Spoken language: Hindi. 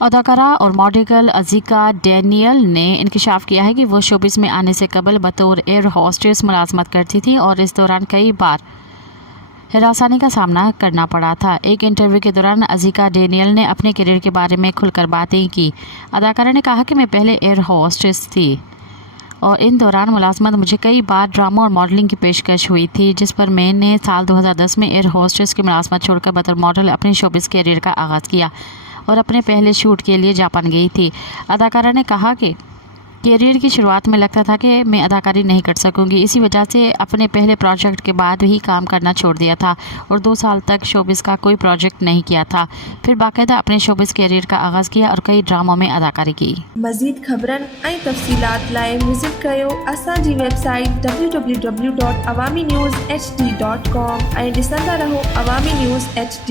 अदाकारा और मॉडल अज़ीका डैनियल ने इंकशाफ किया है कि वो शोबिस में आने से कबल बतौर एयर होस्टेस मुलाजमत करती थी और इस दौरान कई बार हिरासानी का सामना करना पड़ा था। एक इंटरव्यू के दौरान अज़ीका डैनियल ने अपने करियर के बारे में खुलकर बातें की। अदाकारा ने कहा कि मैं पहले एयर होस्टेस थी और इन दौरान मुलाजमत मुझे कई बार ड्रामा और मॉडलिंग की पेशकश हुई थी, जिस पर मैंने साल 2010 में एयर होस्टेस की मुलाजमत छोड़कर बतौर मॉडल अपने शोबिस करियर का आगाज़ किया और अपने पहले शूट के लिए जापान गई थी। अदाकारा ने कहा कि करियर की शुरुआत में लगता था कि मैं अदाकारी नहीं कर सकूंगी, इसी वजह से अपने पहले प्रोजेक्ट के बाद ही काम करना छोड़ दिया था और 2 साल तक शोबिस का कोई प्रोजेक्ट नहीं किया था। फिर बाकायदा अपने शोबिस करियर का आगाज़ किया और कई ड्रामों में अदाकारी की। मज़ीद ख़बरनि ऐं तफ़सीलात लाइ विज़िट कयो असांजी वेबसाइट www.awamiNewsHD.com ऐं ॾिसंदा रहो अवामी न्यूज़ HD।